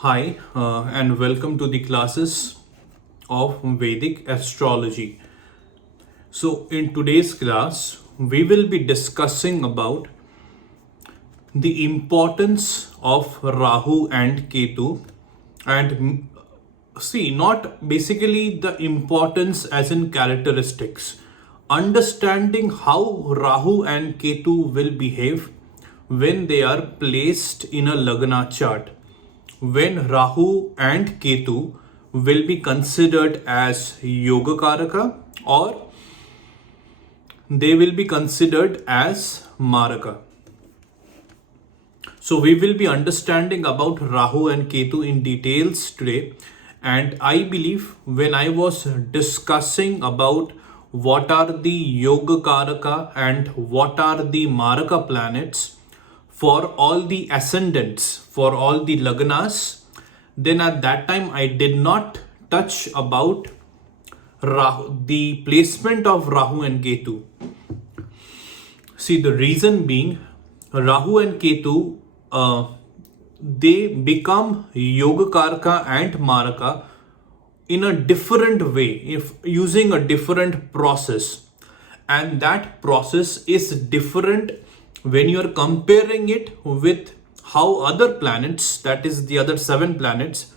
Hi, and welcome to the classes of Vedic astrology. So, in today's class, we will be discussing about the importance of Rahu and Ketu, and see, not basically the importance as in characteristics, understanding how Rahu and Ketu will behave when they are placed in a Lagna chart. When Rahu and Ketu will be considered as Yoga Karaka or they will be considered as Maraka. So we will be understanding about Rahu and Ketu in details today. And I believe when I was discussing about what are the Yoga Karaka and what are the Maraka planets for all the ascendants, for all the Lagnas, then at that time I did not touch about Rahu, the placement of Rahu and Ketu. See, the reason being Rahu and Ketu, they become Yogakarka and Maraka in a different way, if using a different process. And that process is different when you are comparing it with how other planets, that is the other 7 planets,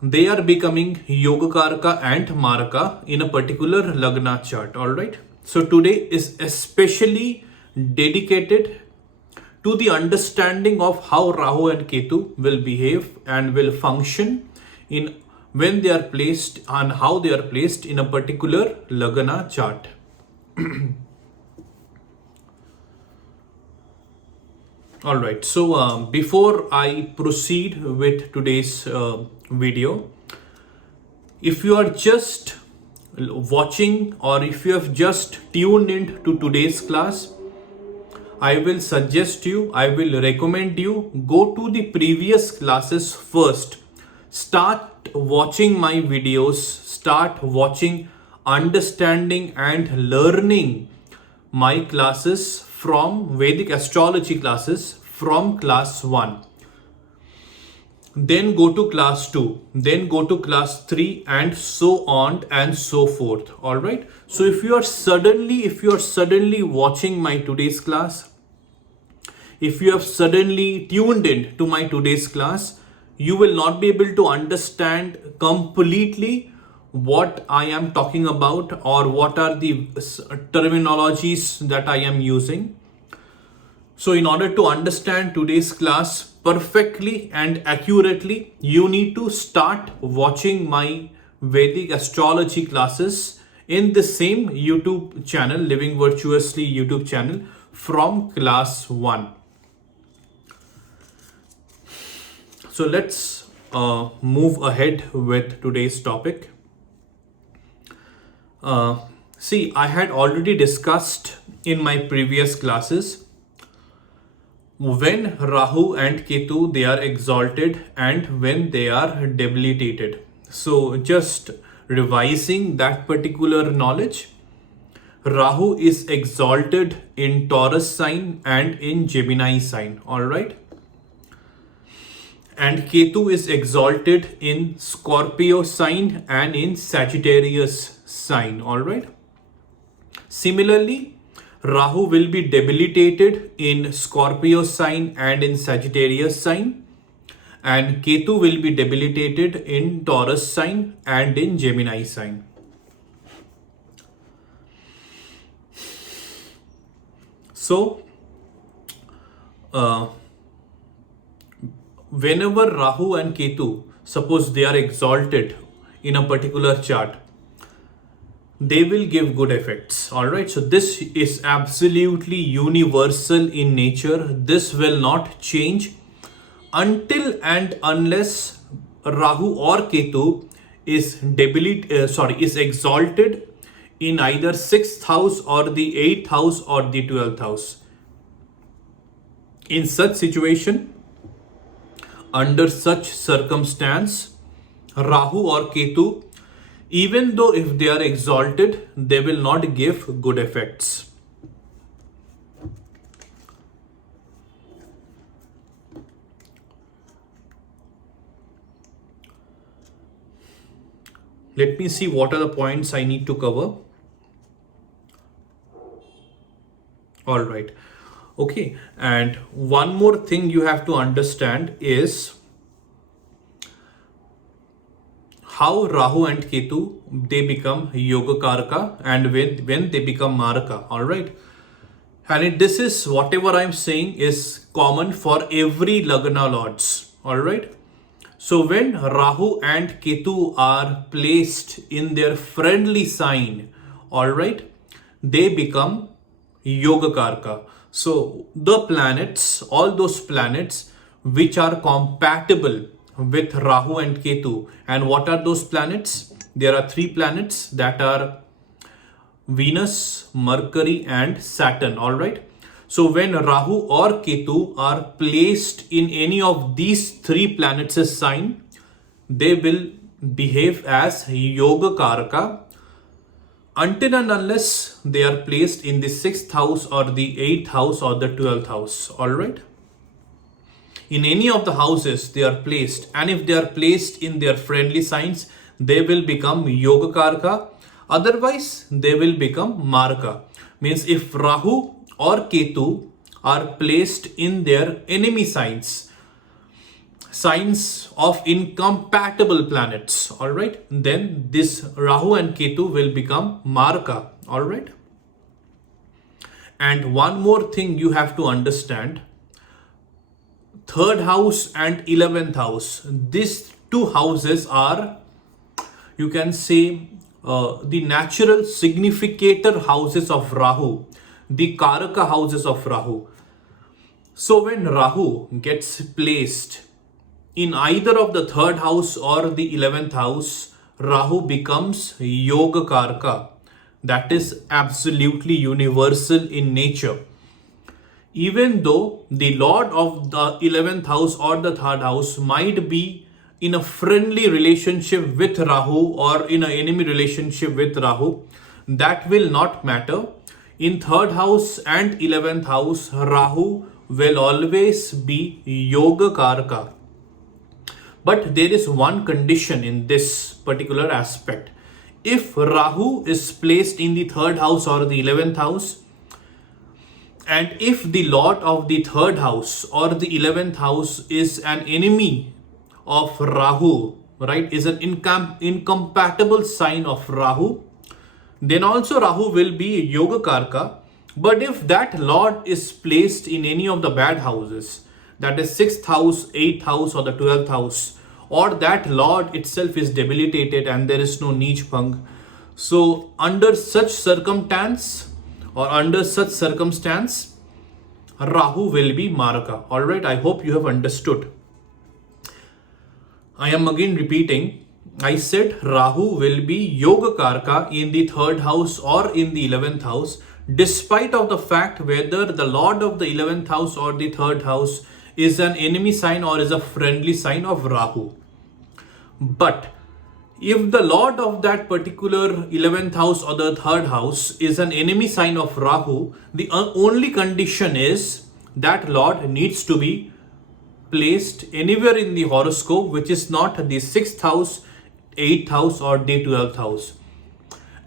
they are becoming Yogakarka and Maraka in a particular Lagna chart. Alright. So today is especially dedicated to the understanding of how Rahu and Ketu will behave and will function in when they are placed and how they are placed in a particular Lagna chart. All right, so before I proceed with today's video, if you are just watching or if you have just tuned in to today's class, I will recommend you go to the previous classes first. Start watching my videos, start watching, understanding and learning my classes from Vedic astrology classes from class 1. Then go to class 2, then go to class 3 and so on and so forth. All right. So if you are suddenly watching my today's class, if you have suddenly tuned in to my today's class, you will not be able to understand completely what I am talking about or what are the terminologies that I am using. So in order to understand today's class perfectly and accurately, you need to start watching my Vedic astrology classes in the same YouTube channel, Living Virtuously YouTube channel from class 1. So let's move ahead with today's topic. See, I had already discussed in my previous classes when Rahu and Ketu they are exalted and when they are debilitated. So just revising that particular knowledge, Rahu is exalted in Taurus sign and in Gemini sign. All right. And Ketu is exalted in Scorpio sign and in Sagittarius sign. All right. Similarly, Rahu will be debilitated in Scorpio sign and in Sagittarius sign, and Ketu will be debilitated in Taurus sign and in Gemini sign. So, whenever Rahu and Ketu, suppose they are exalted in a particular chart, they will give good effects. All right, so this is absolutely universal in nature. This will not change until and unless Rahu or Ketu is is exalted in either 6th house or the 8th house or the 12th house. In such situation, under such circumstance, Rahu or Ketu, even though if they are exalted, they will not give good effects. Let me see what are the points I need to cover. All right. Okay. And one more thing you have to understand is how Rahu and Ketu, they become Yoga Karaka, and when they become Maraka. All right. And this is whatever I'm saying is common for every Lagna lords. All right. So when Rahu and Ketu are placed in their friendly sign, all right, they become Yoga Karka. So the planets, all those planets which are compatible with Rahu and Ketu, and what are those planets? There are three planets that are Venus, Mercury, and Saturn. All right. So when Rahu or Ketu are placed in any of these three planets' sign, they will behave as Yoga Karaka until and unless they are placed in the 6th house or the 8th house or the 12th house. All right. In any of the houses they are placed, and if they are placed in their friendly signs, they will become Yoga Karaka. Otherwise, they will become Maraka. Means if Rahu or Ketu are placed in their enemy signs, signs of incompatible planets, all right, then this Rahu and Ketu will become Maraka. All right. And one more thing you have to understand, 3rd house and 11th house, these two houses are, you can say, the natural significator houses of Rahu, the Karaka houses of Rahu. So when Rahu gets placed in either of the 3rd house or the 11th house, Rahu becomes Yoga Karaka. That is absolutely universal in nature. Even though the Lord of the 11th house or the 3rd house might be in a friendly relationship with Rahu or in an enemy relationship with Rahu, that will not matter. In 3rd house and 11th house, Rahu will always be Yoga Karaka. But there is one condition in this particular aspect. If Rahu is placed in the 3rd house or the 11th house, and if the Lord of the 3rd house or the 11th house is an enemy of Rahu, right, is an incompatible sign of Rahu, then also Rahu will be Yoga Karka. But if that Lord is placed in any of the bad houses, that is 6th house, 8th house or the 12th house, or that Lord itself is debilitated and there is no Neech Bhang, so under such circumstance, Rahu will be Maraka. All right, I hope you have understood. I am again repeating. I said Rahu will be Yoga Karka in the 3rd house or in the 11th house, despite of the fact whether the Lord of the 11th house or the 3rd house is an enemy sign or is a friendly sign of Rahu. But if the Lord of that particular 11th house or the 3rd house is an enemy sign of Rahu, the only condition is that Lord needs to be placed anywhere in the horoscope which is not the 6th house, 8th house or the 12th house.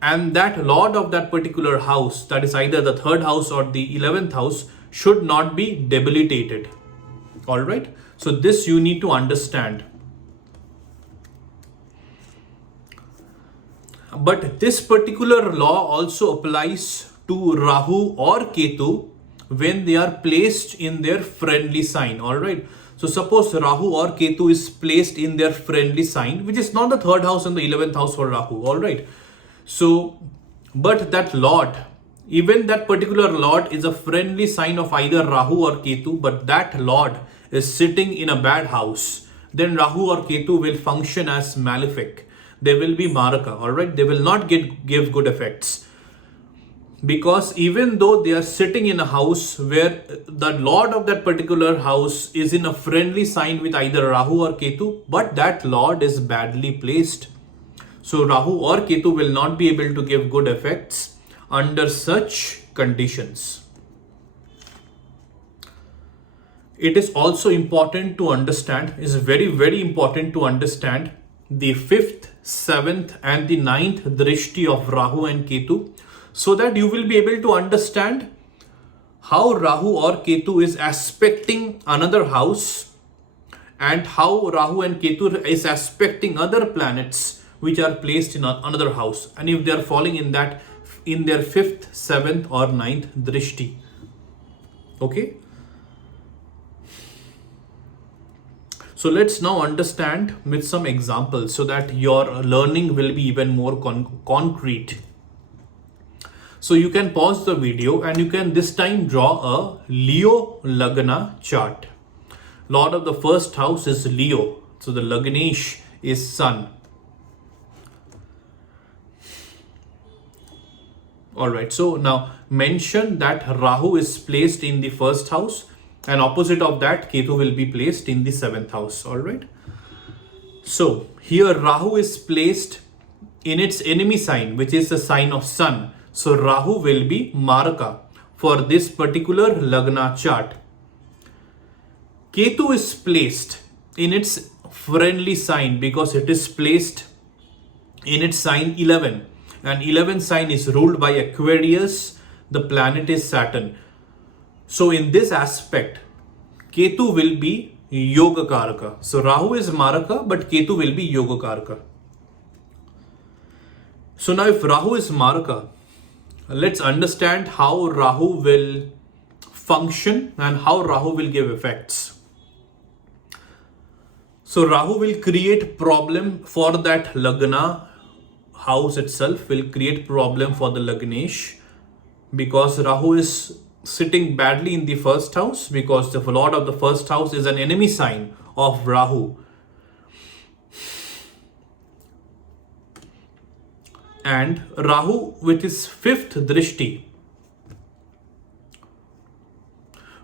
And that Lord of that particular house, that is either the 3rd house or the 11th house, should not be debilitated. All right. So this you need to understand. But this particular law also applies to Rahu or Ketu when they are placed in their friendly sign. All right. So suppose Rahu or Ketu is placed in their friendly sign, which is not the 3rd house and the 11th house for Rahu. All right. So, but that Lord, even that particular Lord is a friendly sign of either Rahu or Ketu, but that Lord is sitting in a bad house, then Rahu or Ketu will function as malefic. They will be Maraka. All right. They will not give good effects. Because even though they are sitting in a house where the Lord of that particular house is in a friendly sign with either Rahu or Ketu, but that Lord is badly placed. So Rahu or Ketu will not be able to give good effects under such conditions. It is also important to understand, is very, very important to understand the 5th, 7th and the 9th drishti of Rahu and Ketu, so that you will be able to understand how Rahu or Ketu is aspecting another house and how Rahu and Ketu is aspecting other planets which are placed in another house, and if they are falling in that, in their 5th, 7th or 9th drishti. Okay. So let's now understand with some examples so that your learning will be even more concrete. So you can pause the video and you can this time draw a Leo Lagna chart. Lord of the first house is Leo. So the Lagnesh is Sun. Alright, so now mention that Rahu is placed in the first house and opposite of that Ketu will be placed in the 7th house. Alright. So here Rahu is placed in its enemy sign, which is the sign of Sun. So Rahu will be Maraka for this particular Lagna chart. Ketu is placed in its friendly sign because it is placed in its sign 11. And 11 sign is ruled by Aquarius. The planet is Saturn. So in this aspect, Ketu will be Yoga Karaka. So Rahu is Maraka, but Ketu will be Yoga Karaka. So now if Rahu is Maraka, let's understand how Rahu will function and how Rahu will give effects. So Rahu will create problem for that Lagna house itself, will create problem for the Lagnesh, because Rahu is sitting badly in the first house, because the Lord of the first house is an enemy sign of Rahu. And Rahu with his 5th drishti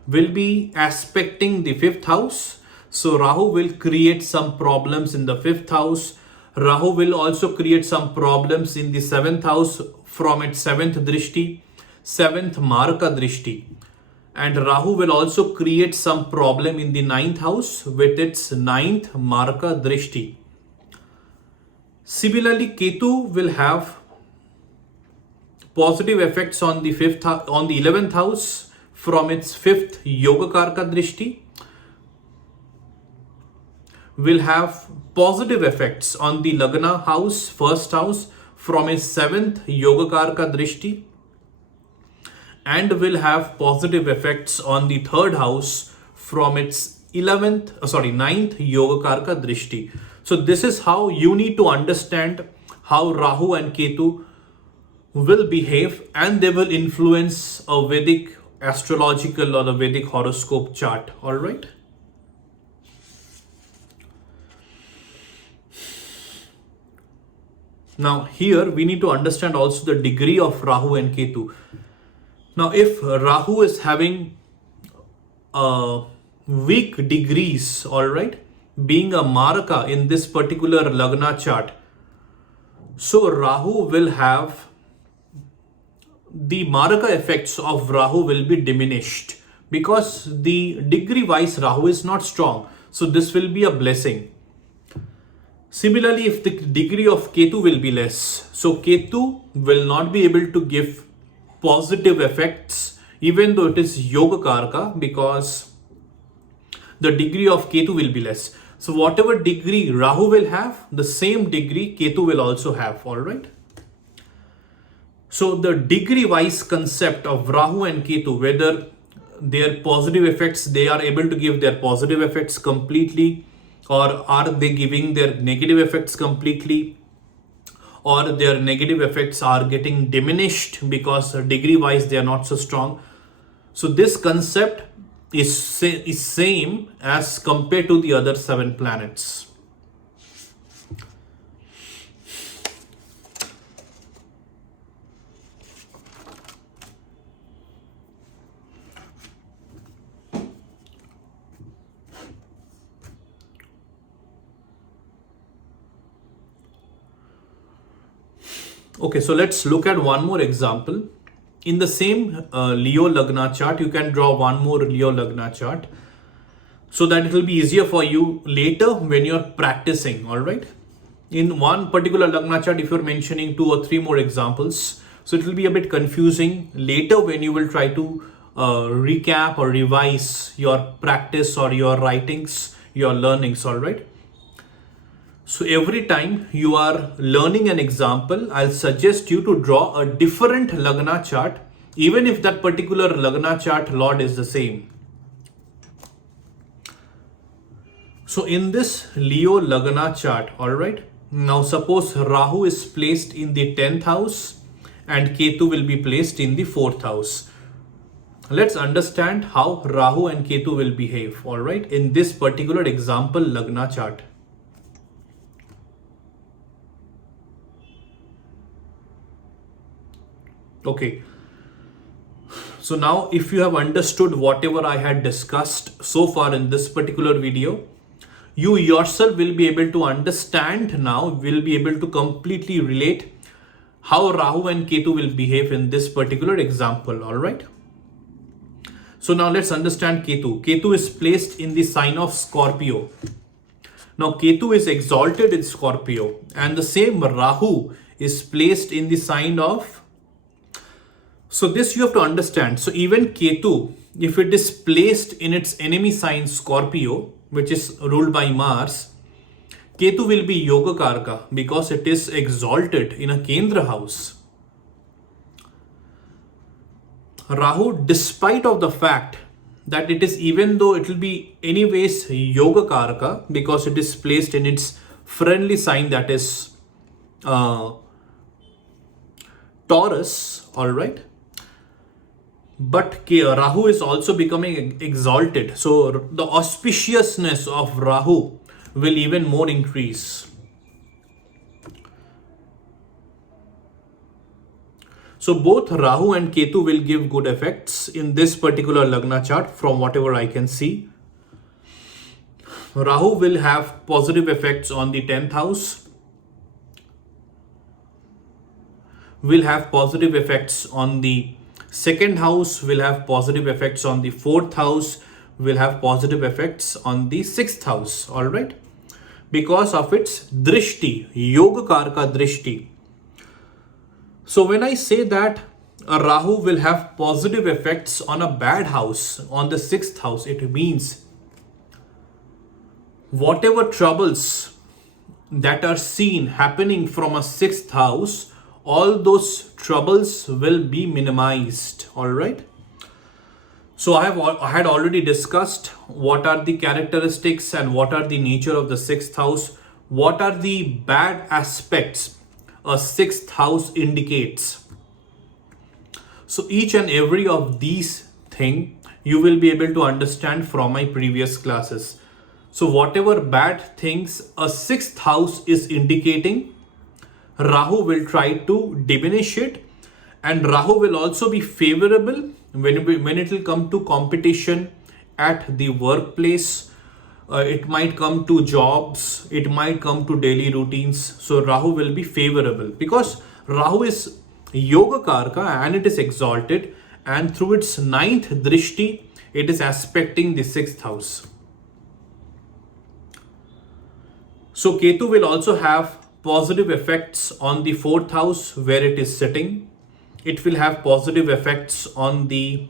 will be aspecting the 5th house. So Rahu will create some problems in the 5th house. Rahu will also create some problems in the 7th house from its 7th drishti, 7th Maraka drishti. And Rahu will also create some problem in the 9th house with its 9th Maraka drishti. Similarly, Ketu will have positive effects on the 11th house from its 5th Yogakarka drishti. Will have positive effects on the Lagna house, first house, from its 7th Yogakarka drishti, and will have positive effects on the 3rd house from its 9th Yogakarka drishti. So this is how you need to understand how Rahu and Ketu will behave, and they will influence a Vedic astrological or a Vedic horoscope chart. All right. Now here we need to understand also the degree of Rahu and Ketu. Now if Rahu is having weak degrees, all right, being a Maraka in this particular Lagna chart, so Rahu will have the Maraka effects of Rahu will be diminished because the degree wise Rahu is not strong. So this will be a blessing. Similarly, if the degree of Ketu will be less, so Ketu will not be able to give positive effects even though it is Yoga Karaka, because the degree of Ketu will be less. So whatever degree Rahu will have, the same degree Ketu will also have. All right. So the degree wise concept of Rahu and Ketu, whether their positive effects, they are able to give their positive effects completely, or are they giving their negative effects completely, or their negative effects are getting diminished because degree wise they are not so strong. So this concept is same as compared to the other 7 planets. Okay, so let's look at one more example. In the same Leo Lagna chart, you can draw one more Leo Lagna chart so that it will be easier for you later when you're practicing. All right. in one particular Lagna chart, if you're mentioning 2 or 3 more examples, so it will be a bit confusing later when you will try to recap or revise your practice or your writings, your learnings, all right? So every time you are learning an example, I'll suggest you to draw a different Lagna chart, even if that particular Lagna chart lord is the same. So in this Leo Lagna chart, all right, now suppose Rahu is placed in the 10th house and Ketu will be placed in the 4th house. Let's understand how Rahu and Ketu will behave, all right, in this particular example Lagna chart. Okay, so now if you have understood whatever I had discussed so far in this particular video, you yourself will be able to understand now, will be able to completely relate how Rahu and Ketu will behave in this particular example, all right? So now let's understand Ketu. Ketu is placed in the sign of Scorpio. Now Ketu is exalted in Scorpio, and the same Rahu is placed in the sign of, so this you have to understand. So even Ketu, if it is placed in its enemy sign Scorpio, which is ruled by Mars, Ketu will be Yoga Karaka because it is exalted in a Kendra house. Rahu, despite of the fact that it is, even though it will be anyways Yoga Karaka because it is placed in its friendly sign, that is Taurus, all right, but Rahu is also becoming exalted, so the auspiciousness of Rahu will even more increase. So both Rahu and Ketu will give good effects in this particular Lagna chart from whatever I can see. Rahu will have positive effects on the 10th house, will have positive effects on the 2nd house, will have positive effects on the 4th house, will have positive effects on the 6th house, all right, because of its drishti, Yoga Karaka drishti. So when I say that a Rahu will have positive effects on a bad house, on the 6th house, it means whatever troubles that are seen happening from a 6th house, all those troubles will be minimized, all right? So I had already discussed what are the characteristics and what are the nature of the 6th house, what are the bad aspects a 6th house indicates. So each and every of these things you will be able to understand from my previous classes. So whatever bad things a 6th house is indicating, Rahu will try to diminish it, and Rahu will also be favorable when it will come to competition at the workplace. It might come to jobs, it might come to daily routines. So Rahu will be favorable because Rahu is Yoga Karaka and it is exalted, and through its 9th drishti, it is aspecting the 6th house. So Ketu will also have positive effects on the 4th house where it is sitting. It will have positive effects on the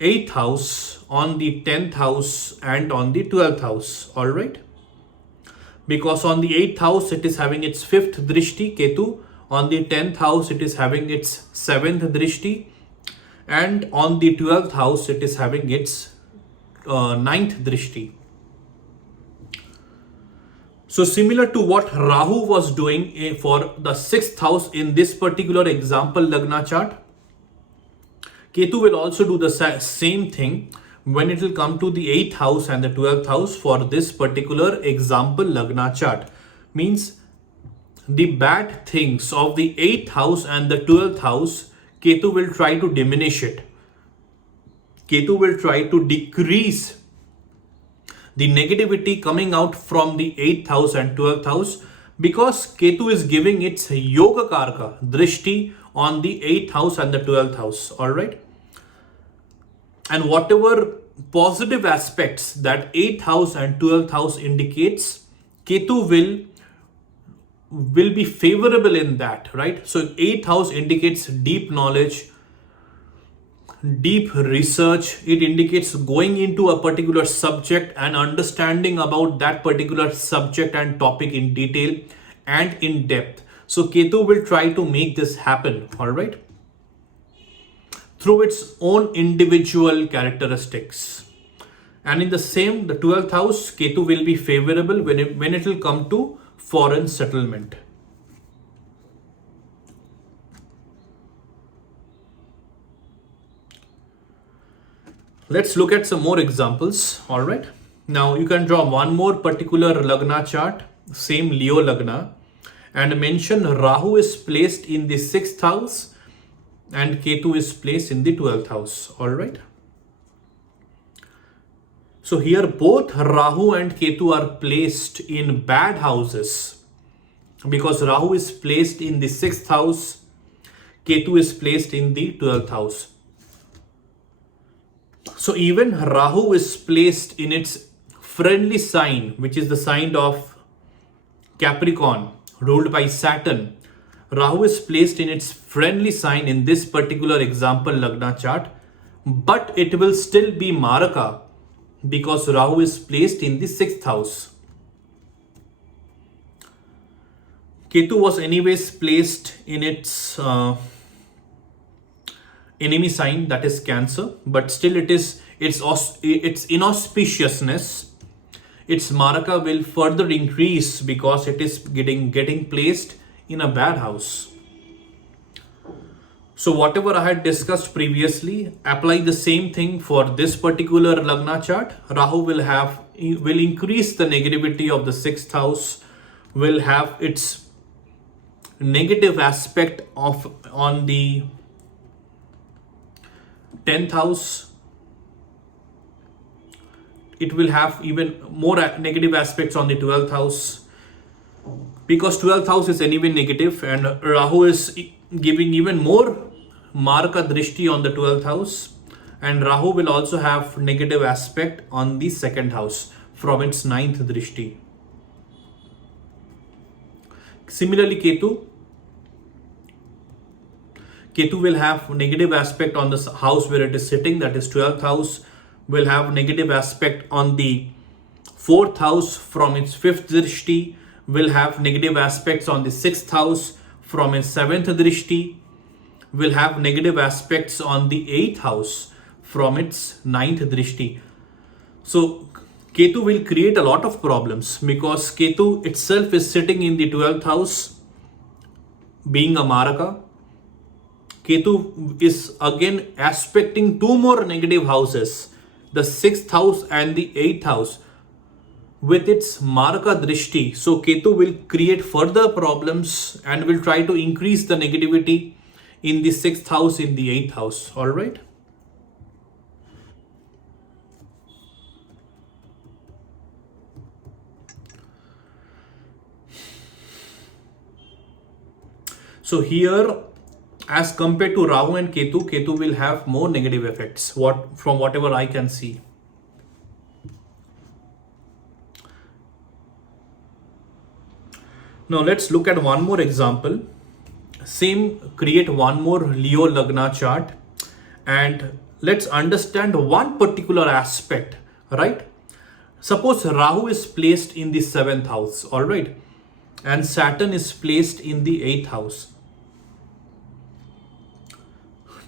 8th house, on the 10th house, and on the 12th house, all right? Because on the 8th house, it is having its 5th drishti, Ketu. On the 10th house, it is having its 7th drishti. And on the 12th house, it is having its 9th drishti. So similar to what Rahu was doing for the 6th house in this particular example Lagna chart, Ketu will also do the same thing when it will come to the 8th house and the 12th house for this particular example Lagna chart. Means the bad things of the 8th house and the 12th house, Ketu will try to diminish it. Ketu will try to decrease the negativity coming out from the 8th house and 12th house, because Ketu is giving its Yoga Karaka drishti on the 8th house and the 12th house, all right? And whatever positive aspects that 8th house and 12th house indicates, Ketu will be favorable in that, right? So 8th house indicates deep knowledge, deep research. It indicates going into a particular subject and understanding about that particular subject and topic in detail and in depth. So Ketu will try to make this happen, all right, through its own individual characteristics. And in the 12th house, Ketu will be favorable when it will come to foreign settlement. Let's look at some more examples. All right. Now you can draw one more particular Lagna chart, same Leo Lagna, and mention Rahu is placed in the 6th house and Ketu is placed in the 12th house. All right. So here both Rahu and Ketu are placed in bad houses because Rahu is placed in the 6th house, Ketu is placed in the 12th house. So even Rahu is placed in its friendly sign, which is the sign of Capricorn, ruled by Saturn. Rahu is placed in its friendly sign in this particular example Lagna chart, but it will still be Maraka because Rahu is placed in the 6th house. Ketu was anyways placed in its enemy sign, that is Cancer, but still its inauspiciousness, its Maraka will further increase because it is getting placed in a bad house. So whatever I had discussed previously, apply the same thing for this particular Lagna chart. Rahu will increase the negativity of the 6th house, will have its negative aspect on the 10th house. It will have even more negative aspects on the 12th house because 12th house is anyway negative and Rahu is giving even more Marka Drishti on the 12th house, and Rahu will also have negative aspect on the 2nd house from its 9th Drishti. Similarly, Ketu will have negative aspect on the house where it is sitting, that is 12th house, will have negative aspect on the 4th house from its 5th Drishti, will have negative aspects on the 6th house from its 7th Drishti, will have negative aspects on the 8th house from its 9th Drishti. So Ketu will create a lot of problems because Ketu itself is sitting in the 12th house being a Maraka. Ketu is again aspecting two more negative houses, the 6th house and the 8th house, with its Maraka Drishti. So Ketu will create further problems and will try to increase the negativity in the 6th house, in the 8th house. All right. So here, as compared to Rahu and Ketu, Ketu will have more negative effects, from whatever I can see. Now let's look at one more example. Create one more Leo Lagna chart and let's understand one particular aspect, right? Suppose Rahu is placed in the 7th house, all right, and Saturn is placed in the 8th house.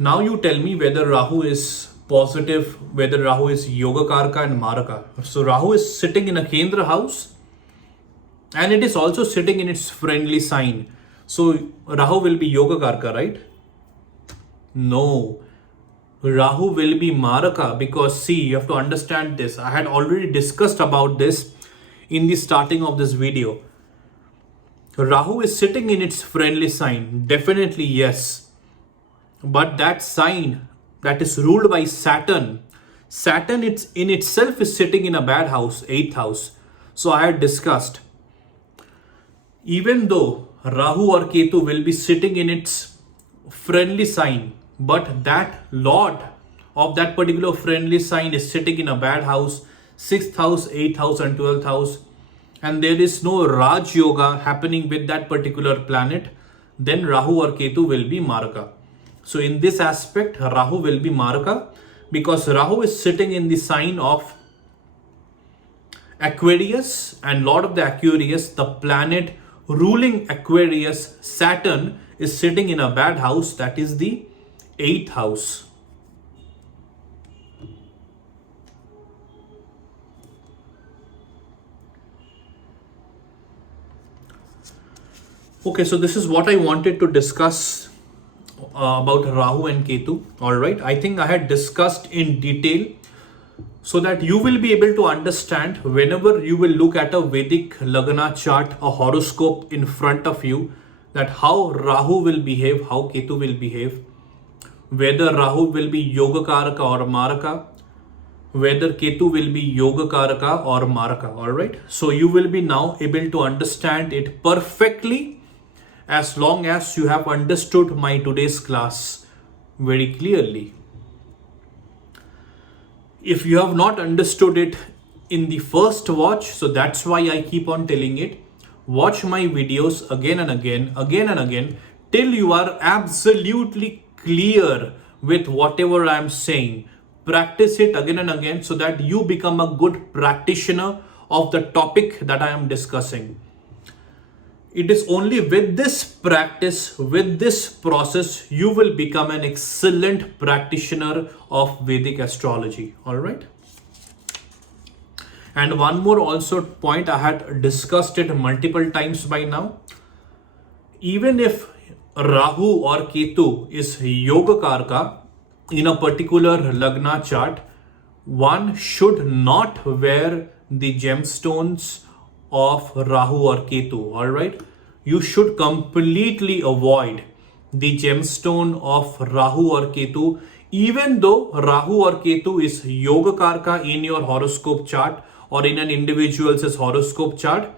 Now you tell me whether Rahu is positive, whether Rahu is Yoga Karka and Maraka. So Rahu is sitting in a Kendra house and it is also sitting in its friendly sign. So Rahu will be Yoga Karka, right? No. Rahu will be Maraka because see, you have to understand this. I had already discussed about this in the starting of this video. Rahu is sitting in its friendly sign. Definitely yes. But that sign that is ruled by Saturn in itself is sitting in a bad house, 8th house. So I had discussed, even though Rahu or Ketu will be sitting in its friendly sign, but that Lord of that particular friendly sign is sitting in a bad house, 6th house, 8th house and 12th house. and there is no Raj Yoga happening with that particular planet, then Rahu or Ketu will be Maraka. So in this aspect, Rahu will be Maraka because Rahu is sitting in the sign of Aquarius, and Lord of the Aquarius, the planet ruling Aquarius, Saturn, is sitting in a bad house, that is the 8th house. Okay, so this is what I wanted to discuss about Rahu and Ketu. All right, I think I had discussed in detail so that you will be able to understand whenever you will look at a Vedic Lagna chart, a horoscope in front of you, that how Rahu will behave, how Ketu will behave, whether Rahu will be Yoga Karaka or Maraka, whether Ketu will be Yoga Karaka or Maraka. All right, so you will be now able to understand it perfectly as long as you have understood my today's class very clearly. If you have not understood it in the first watch, so that's why I keep on telling it, watch my videos again and again, till you are absolutely clear with whatever I am saying. Practice it again and again so that you become a good practitioner of the topic that I am discussing. It is only with this practice, with this process, you will become an excellent practitioner of Vedic astrology. All right. And one more also point, I had discussed it multiple times by now. Even if Rahu or Ketu is Yoga Karka in a particular Lagna chart, one should not wear the gemstones of Rahu or Ketu. All right, you should completely avoid the gemstone of Rahu or Ketu, even though Rahu or Ketu is Yoga Karka in your horoscope chart or in an individual's horoscope chart,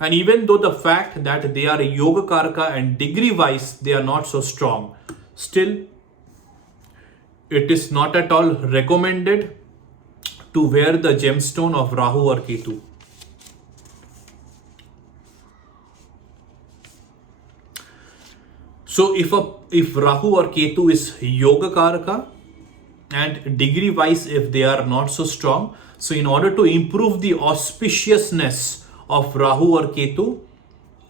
and even though the fact that they are Yoga Karka and degree wise they are not so strong, still it is not at all recommended to wear the gemstone of Rahu or Ketu. So if Rahu or Ketu is Yoga Karaka and degree wise if they are not so strong, so in order to improve the auspiciousness of Rahu or Ketu,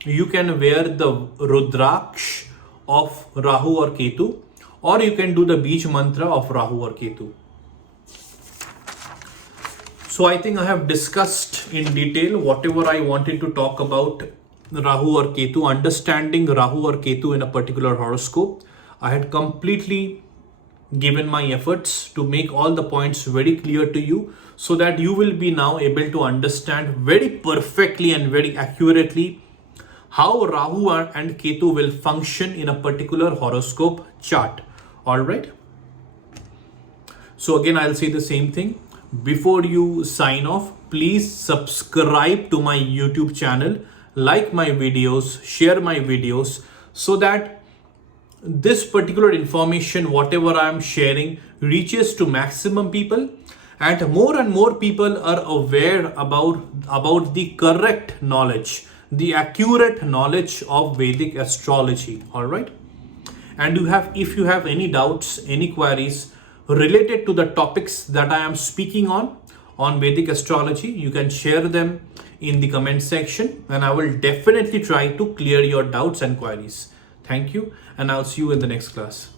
you can wear the Rudraksh of Rahu or Ketu, or you can do the Bij mantra of Rahu or Ketu. So I think I have discussed in detail whatever I wanted to talk about Rahu or Ketu, understanding Rahu or Ketu in a particular horoscope. I had completely given my efforts to make all the points very clear to you so that you will be now able to understand very perfectly and very accurately how Rahu and Ketu will function in a particular horoscope chart. All right. So again, I'll say the same thing. Before you sign off, please subscribe to my YouTube channel, like my videos, share my videos, so that this particular information, whatever I am sharing, reaches to maximum people and more people are aware about the correct knowledge, the accurate knowledge of Vedic astrology. All right. And if you have any doubts, any queries related to the topics that I am speaking on Vedic astrology, you can share them in the comment section and I will definitely try to clear your doubts and queries. Thank you, and I'll see you in the next class.